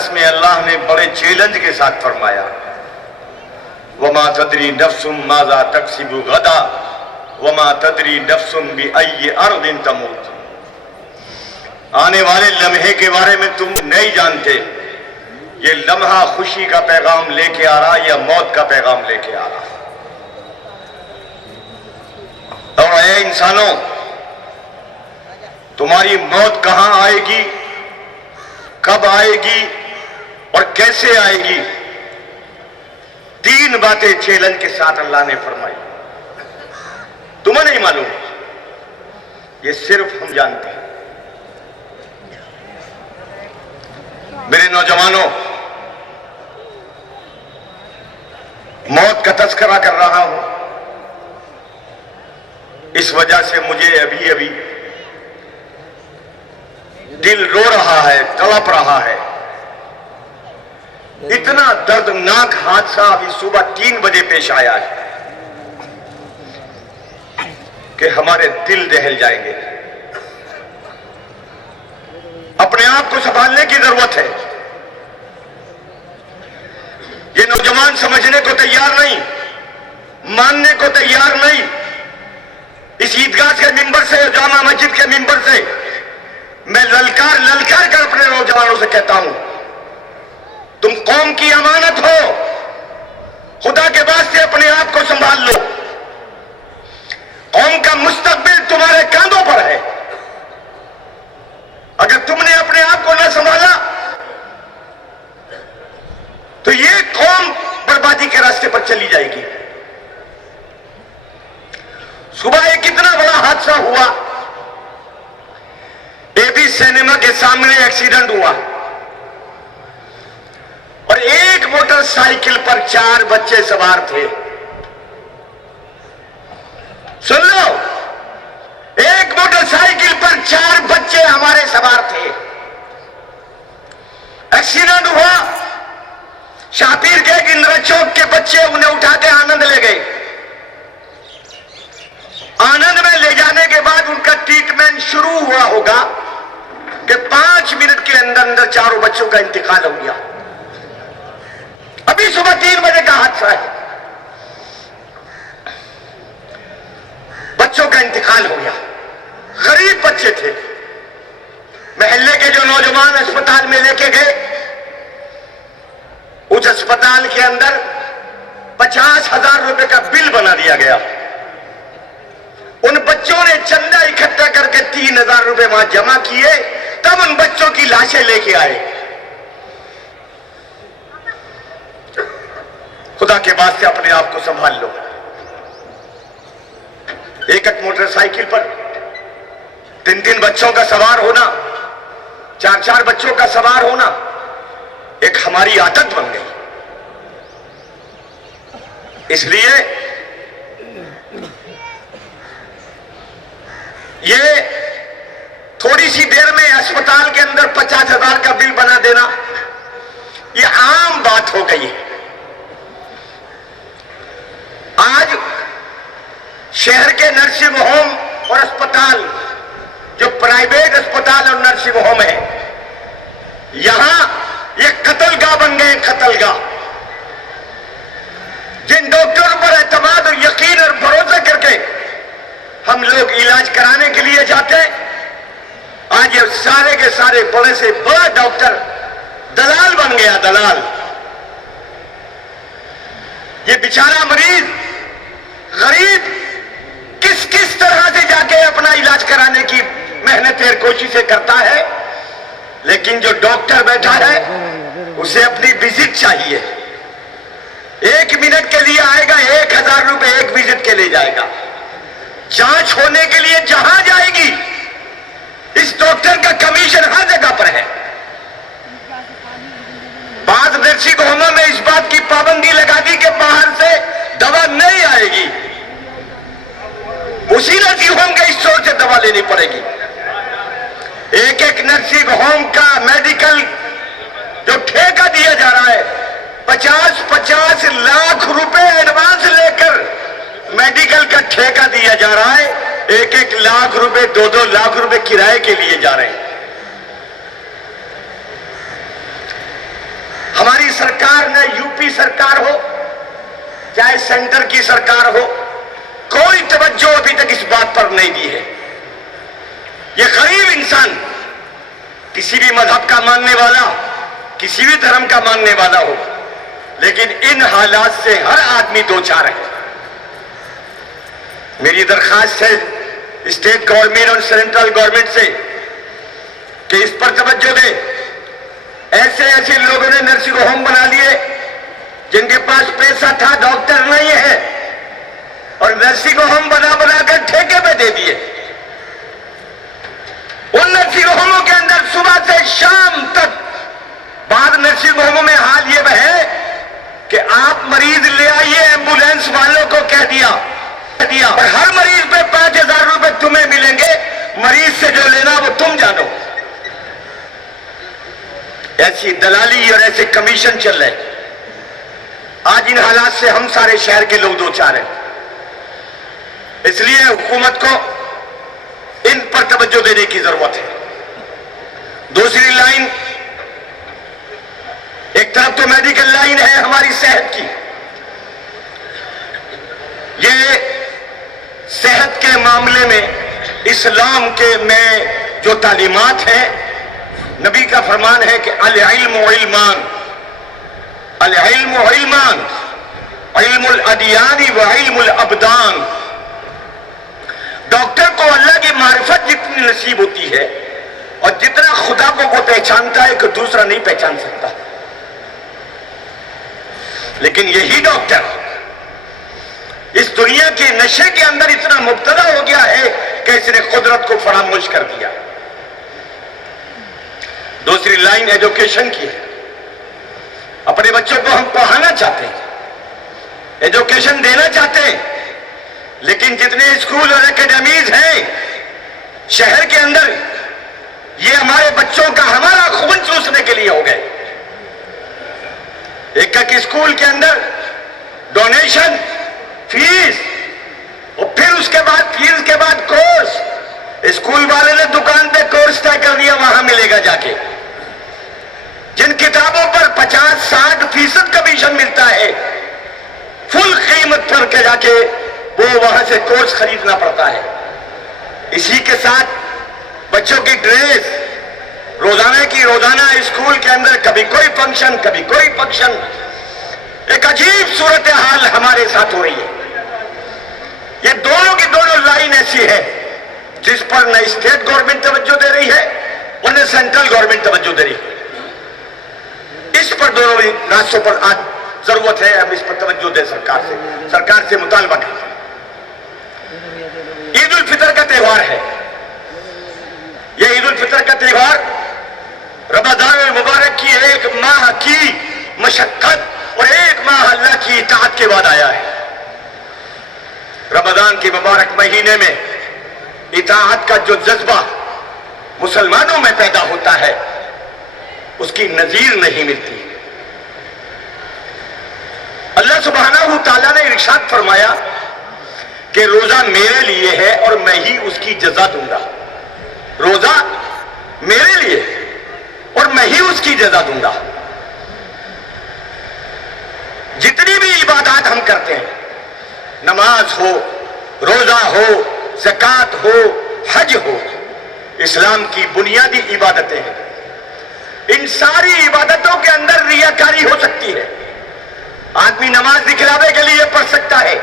المقدس میں اللہ نے بڑے چیلنج کے ساتھ فرمایا وما تدری نفس ماذا تکسب غدا وما تدری نفس بأی ارض تموت، آنے والے لمحے کے بارے میں تم نہیں جانتے یہ لمحہ خوشی کا پیغام لے کے آ رہا یا موت کا پیغام لے کے آ رہا۔ اور اے انسانوں، تمہاری موت کہاں آئے گی، کب آئے گی اور کیسے آئے گی، تین باتیں چیلنج کے ساتھ اللہ نے فرمائی۔ تمہیں نہیں معلوم، یہ صرف ہم جانتے ہیں۔ میرے نوجوانوں، موت کا تذکرہ کر رہا ہوں اس وجہ سے مجھے ابھی دل رو رہا ہے، تڑپ رہا ہے۔ اتنا دردناک حادثہ ابھی صبح 3 بجے پیش آیا ہے کہ ہمارے دل دہل جائیں گے۔ اپنے آپ کو سنبھالنے کی ضرورت ہے۔ یہ نوجوان سمجھنے کو تیار نہیں، ماننے کو تیار نہیں۔ اس عیدگاہ کے ممبر سے، جامع مسجد کے ممبر سے میں للکار کر اپنے نوجوانوں سے کہتا ہوں، تم قوم کی امانت ہو، خدا کے واسطے اپنے آپ کو سنبھال لو۔ قوم کا مستقبل تمہارے کاندھوں پر ہے۔ اگر تم نے اپنے آپ کو نہ سنبھالا تو یہ قوم بربادی کے راستے پر چلی جائے گی۔ صبح ایک اتنا بڑا حادثہ ہوا، اے بی سینما کے سامنے ایکسیڈنٹ ہوا اور ایک موٹر سائیکل پر 4 بچے سوار تھے۔ سن لو، ایک موٹر سائیکل پر 4 بچے ہمارے سوار تھے۔ ایکسیڈنٹ ہوا، شاپیر کے گندرا چوک کے بچے انہیں اٹھا کے آنند لے گئے۔ آنند میں لے جانے کے بعد ان کا ٹریٹمنٹ شروع ہوا ہوگا کہ 5 منٹ کے اندر 4 بچوں کا انتقال ہو گیا۔ ابھی صبح 3 بجے کا حادثہ ہے، بچوں کا انتقال ہو گیا۔ غریب بچے تھے۔ محلے کے جو نوجوان اسپتال میں لے کے گئے، اس اسپتال کے اندر 50,000 روپے کا بل بنا دیا گیا۔ ان بچوں نے چندہ اکٹھا کر کے 3,000 روپے وہاں جمع کیے، تب ان بچوں کی لاشیں لے کے آئے۔ خدا کے واسطے اپنے آپ کو سنبھال لو۔ ایک موٹر سائیکل پر 3 بچوں کا سوار ہونا، 4 بچوں کا سوار ہونا ایک ہماری عادت بن گئی۔ اس لیے یہ تھوڑی سی دیر میں اسپتال کے اندر 50,000 کا بل بنا دینا یہ عام بات ہو گئی ہے۔ آج شہر کے نرسنگ ہوم اور اسپتال، جو پرائیویٹ اسپتال اور نرسنگ ہوم ہے، یہاں یہ قتل گاہ بن گئے، قتل گاہ۔ جن ڈاکٹروں پر اعتماد اور یقین اور بھروسہ کر کے ہم لوگ علاج کرانے کے لیے جاتے ہیں، آج یہ سارے کے سارے بڑے سے بڑا ڈاکٹر دلال بن گیا، دلال۔ یہ بیچارہ مریض غریب کس طرح سے جا کے اپنا علاج کرانے کی محنت اور کوششیں کرتا ہے، لیکن جو ڈاکٹر بیٹھا ہے اسے اپنی وزٹ چاہیے۔ 1 منٹ کے لیے آئے گا، 1,000 روپے 1 وزٹ کے لے جائے گا۔ جانچ ہونے کے لیے جہاں جائے گی، اس ڈاکٹر کا کمیشن ہر جگہ پر ہے۔ بعض نرسنگ ہوموں میں اس بات کی پابندی لگا دی کہ باہر سے دوا نہیں آئے گی، اسی نرسنگ ہوم کے اسٹور سے دوا لینی پڑے گی۔ ایک نرسنگ ہوم کا میڈیکل جو ٹھیکہ دیا جا رہا ہے، 50 لاکھ روپے ایڈوانس لے کر میڈیکل کا ٹھیکہ دیا جا رہا ہے۔ 1 لاکھ روپے 2 لاکھ روپے کرائے کے لیے جا رہے ہیں۔ ہماری سرکار نے یوپی سرکار ہو چاہے سینٹر کی سرکار ہو کوئی توجہ ابھی تک اس بات پر نہیں دی ہے. یہ غریب انسان کسی بھی مذہب کا ماننے والا کسی بھی دھرم کا ماننے والا ہو لیکن ان حالات سے ہر آدمی دو چار ہے. میری درخواست ہے اسٹیٹ گورنمنٹ اور سینٹرل گورنمنٹ سے کہ اس پر توجہ دے. ایسے لوگوں نے نرسنگ ہوم بنا لیے جن کے پاس پیسہ تھا ڈاکٹر نہیں ہے اور نرسنگ ہوم بنا کر ٹھیکے پہ دے دیے. ان نرسنگ ہوموں کے اندر صبح سے شام تک بعض نرسنگ ہوموں میں حال یہ ہے کہ آپ مریض لے آئیے ایمبولینس والوں کو کہہ دیا اور ہر مریض پہ 5,000 روپے تمہیں ملیں گے مریض سے جو لینا وہ تم جانو. ایسی دلالی اور ایسے کمیشن چل رہے. آج ان حالات سے ہم سارے شہر کے لوگ دو چار ہیں. اس لیے حکومت کو ان پر توجہ دینے کی ضرورت ہے. دوسری لائن ایک طرف تو میڈیکل لائن ہے ہماری صحت کی. یہ صحت کے معاملے میں اسلام کے میں جو تعلیمات ہیں نبی کا فرمان ہے کہ العلم علمان العلم علمان علم الادیان و علم الابدان. ڈاکٹر کو اللہ کی معرفت جتنی نصیب ہوتی ہے اور جتنا خدا کو وہ پہچانتا ہے کہ دوسرا نہیں پہچان سکتا. لیکن یہی ڈاکٹر اس دنیا کے نشے کے اندر اتنا مبتلا ہو گیا ہے کہ اس نے قدرت کو فراموش کر دیا. دوسری لائن ایجوکیشن کی ہے. اپنے بچوں کو ہم پڑھانا چاہتے ہیں ایجوکیشن دینا چاہتے ہیں لیکن جتنے اسکول اور اکیڈمیز ہیں شہر کے اندر یہ ہمارے بچوں کا ہمارا خون چوسنے کے لیے ہو گئے. ایک اسکول کے اندر ڈونیشن فیس اور پھر اس کے بعد فیس کے بعد کورس. اسکول والے نے دکان پہ کورس طے کر دیا وہاں ملے گا جا کے. جن کتابوں پر 50-60% کمیشن ملتا ہے فل قیمت پر کے جا کے وہ وہاں سے کورس خریدنا پڑتا ہے. اسی کے ساتھ بچوں کی ڈریس روزانہ اسکول کے اندر کبھی کوئی فنکشن کبھی کوئی فنکشن. ایک عجیب صورتحال ہمارے ساتھ ہو رہی ہے. یہ دونوں کی دونوں لائن ایسی ہے جس پر نہ اسٹیٹ گورنمنٹ توجہ دے رہی ہے اور نہ سینٹرل گورنمنٹ توجہ دے رہی ہے. اس پر دونوں راستوں پر آج ضرورت ہے ہم اس پر توجہ دیں. سرکار سے مطالبہ کریں. عید الفطر کا تہوار ہے. یہ عید الفطر کا تہوار رمضان المبارک کی ایک ماہ کی مشقت اور ایک ماہ اللہ کی اطاعت کے بعد آیا ہے. رمضان کے مبارک مہینے میں اطاعت کا جو جذبہ مسلمانوں میں پیدا ہوتا ہے اس کی نظیر نہیں ملتی. اللہ سبحانہ تعالیٰ نے ارشاد فرمایا کہ روزہ میرے لیے ہے اور میں ہی اس کی جزا دوں گا. روزہ میرے لیے اور میں ہی اس کی جزا دوں گا. جتنی بھی عبادات ہم کرتے ہیں نماز ہو روزہ ہو زکوٰۃ ہو حج ہو اسلام کی بنیادی عبادتیں ہیں. ان ساری عبادتوں کے اندر ریاکاری ہو سکتی ہے. آدمی نماز دکھلاوے کے لیے پڑھ سکتا ہے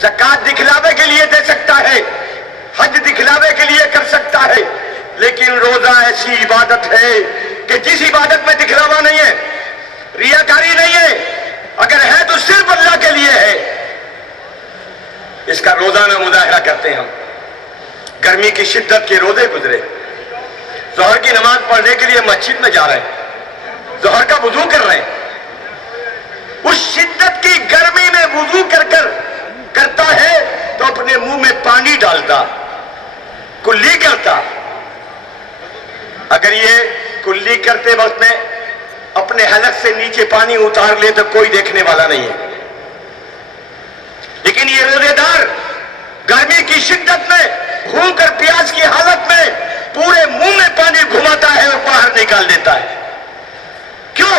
زکوٰۃ دکھلاوے کے لیے دے سکتا ہے حج دکھلاوے کے لیے کر سکتا ہے لیکن روزہ ایسی عبادت ہے کہ جس عبادت میں دکھلاوا نہیں ہے ریاکاری نہیں ہے اگر ہے تو صرف اللہ کے لیے ہے. اس کا روزانہ مظاہرہ کرتے ہیں ہم. گرمی کی شدت کے روزے گزرے ظہر کی نماز پڑھنے کے لیے مسجد میں جا رہے ہیں ظہر کا وضو کر رہے ہیں. اس شدت کی گرمی میں وضو کرتا ہے تو اپنے منہ میں پانی ڈالتا کلی کرتا. اگر یہ کلی کرتے وقت میں اپنے حلق سے نیچے پانی اتار لے تو کوئی دیکھنے والا نہیں ہے. لیکن یہ روزے دار گرمی کی شدت میں بھوک اور پیاس کی حالت میں پورے منہ میں پانی گھماتا ہے اور باہر نکال دیتا ہے. کیوں؟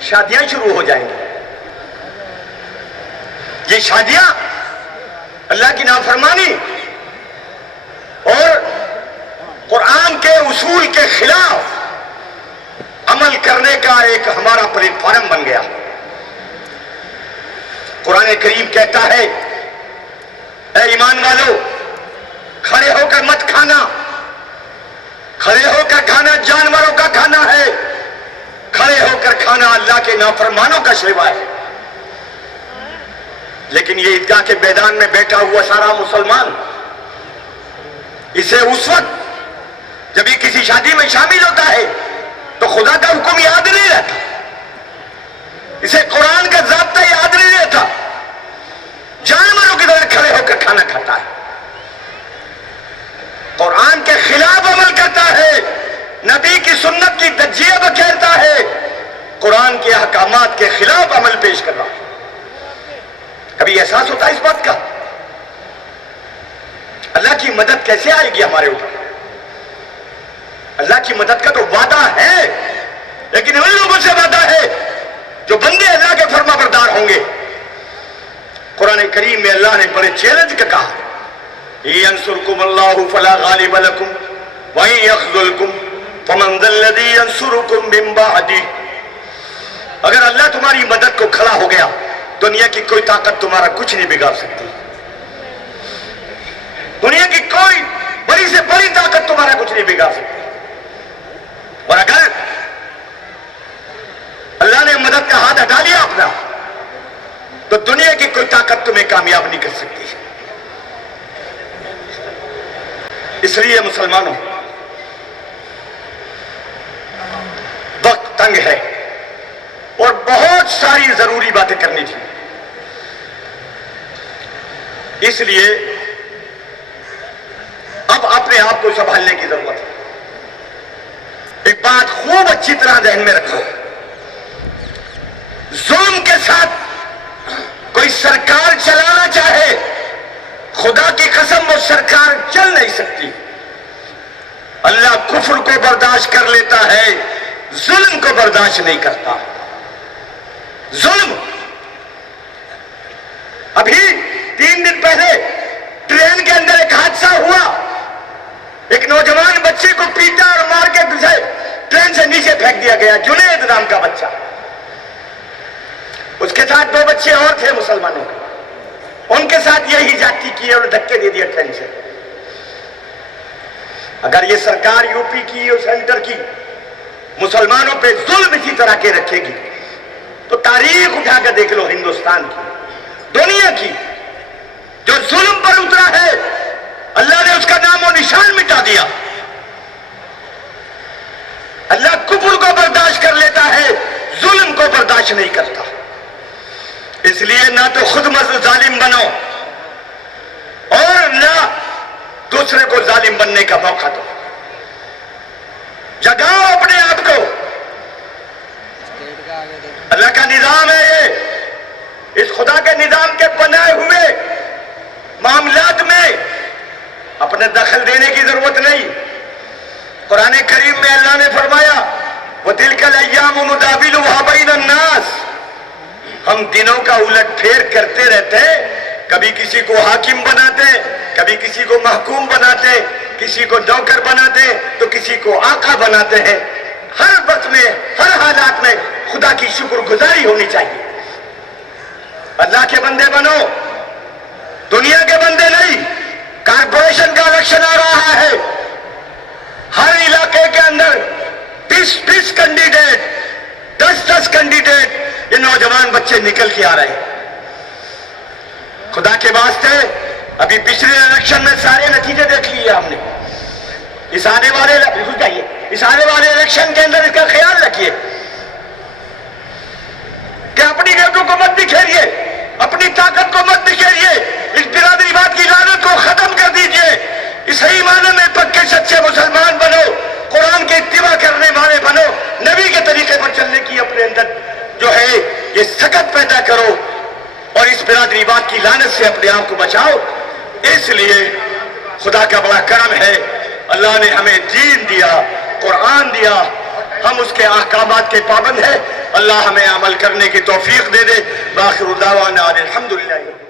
شادیاں شروع ہو جائیں گی. یہ شادیاں اللہ کی نافرمانی اور قرآن کے اصول کے خلاف عمل کرنے کا ایک ہمارا پلیٹ فارم بن گیا. قرآن کریم کہتا ہے اے ایمان والو کھڑے ہو کر مت کھانا. کھڑے ہو کر کھانا جانوروں کا کھانا ہے. کھڑے ہو کر کھانا اللہ کے نافرمانوں کا شیوا ہے. لیکن یہ عیدگاہ کے میدان میں بیٹھا ہوا سارا مسلمان اسے اس وقت جب یہ کسی شادی میں شامل ہوتا ہے تو خدا کا حکم یاد نہیں رہتا, اسے قرآن کا ضابطہ یاد نہیں رہتا, جانوروں کی طرح کھڑے ہو کر کھانا کھاتا ہے, قرآن کے خلاف عمل کرتا ہے, نبی کی سنت کی دجیہ بکھیرتا ہے, قرآن کے احکامات کے خلاف عمل پیش کر رہا ہے. کبھی احساس ہوتا ہے اس بات کا اللہ کی مدد کیسے آئے گی ہمارے اوپر؟ اللہ کی مدد کا تو وعدہ ہے, لیکن ان لوگوں سے وعدہ ہے جو بندے اللہ کے فرما بردار ہوں گے. قرآن کریم میں اللہ نے بڑے چیلنج کا کہا يَنْصُرْكُمُ اللَّهُ فَلَا غَالِبَ لَكُمْ وَإِنْ يَخْذُلْكُمْ فَمَنْ ذَا الَّذِي يَنْصُرُكُمْ مِنْ بَعْدِهِ. اگر اللہ تمہاری مدد کو کھڑا ہو گیا دنیا کی کوئی طاقت تمہارا کچھ نہیں بگاڑ سکتی. دنیا کی کوئی بڑی سے بڑی طاقت تمہارا کچھ نہیں بگاڑ سکتی. اور اگر اللہ نے مدد کا ہاتھ ہٹا لیا اپنا تو دنیا کی کوئی طاقت تمہیں کامیاب نہیں کر سکتی. اس لیے مسلمانوں وقت تنگ ہے اور بہت ساری ضروری باتیں کرنی تھی. اس لیے اب اپنے آپ کو سنبھالنے کی ضرورت ہے. ایک بات خوب اچھی طرح ذہن میں رکھو, ظلم کے ساتھ کوئی سرکار چلانا چاہے خدا کی قسم وہ سرکار چل نہیں سکتی. اللہ کفر کو برداشت کر لیتا ہے, ظلم کو برداشت نہیں کرتا. ظلم ابھی 3 دن پہلے ٹرین کے اندر ایک حادثہ ہوا, ایک نوجوان بچے کو پیٹا اور مار کے ٹرین سے نیچے پھینک دیا گیا. جنید نام کا بچہ, اس کے ساتھ 2 بچے اور تھے مسلمانوں کے, ان کے ساتھ یہی جاتی کی اور دھکے دے دیا ٹرین سے. اگر یہ سرکار یو پی کی اور سینٹر کی مسلمانوں پہ ظلم اسی طرح کے رکھے گی تو تاریخ اٹھا کر دیکھ لو ہندوستان کی, دنیا کی, جو ظلم پر اترا ہے اللہ نے اس کا نام و نشان مٹا دیا. اللہ کفر کو برداشت کر لیتا ہے, ظلم کو برداشت نہیں کرتا. اس لیے نہ تو خود ظالم بنو اور نہ دوسرے کو ظالم بننے کا موقع دو. جگاؤ اپنے آپ کو. اللہ کا نظام ہے یہ, اس خدا کے نظام کے بنائے ہوئے معاملات میں اپنے دخل دینے کی ضرورت نہیں. قرآن کریم میں اللہ نے فرمایا وَتِلْكَ الْأَيَّامُ نُدَاوِلُهَا بَيْنَ النَّاسِ. ہم دنوں کا الٹ پھیر کرتے رہتے, کبھی کسی کو حاکم بناتے, کبھی کسی کو محکوم بناتے, کسی کو نوکر بناتے تو کسی کو آقا بناتے ہیں. ہر وقت میں ہر حالات میں خدا کی شکر گزاری ہونی چاہیے. اللہ کے بندے بنو, دنیا کے بندے نہیں. کارپوریشن کا الیکشن آ رہا ہے, ہر علاقے کے اندر 20 کینڈیڈیٹ, 10 کینڈیڈیٹ, یہ نوجوان بچے نکل کے آ رہے ہیں. خدا کے واسطے ابھی پچھلے الیکشن میں سارے نتیجے دیکھ لیے ہم نے. اس آنے والے الیکشن کے اندر اس کا خیال رکھیے کہ اپنی نیتوں کو مت بکھیریے, اپنی طاقت کو مت بکھیریے, اس برادری واد کی لعنت کو ختم کر دیجئے. اس صحیح معنی میں پکے سچے مسلمان بنو, قرآن کے اتباع کرنے والے بنو, نبی کے طریقے پر چلنے کی اپنے اندر جو ہے یہ سکت پیدا کرو اور اس برادری واد کی لعنت سے اپنے آپ کو بچاؤ. اس لیے خدا کا بڑا کرم ہے, اللہ نے ہمیں دین دیا, قرآن دیا, ہم اس کے احکامات کے پابند ہیں. اللہ ہمیں عمل کرنے کی توفیق دے دے. باخر دعوانا الحمدللہ.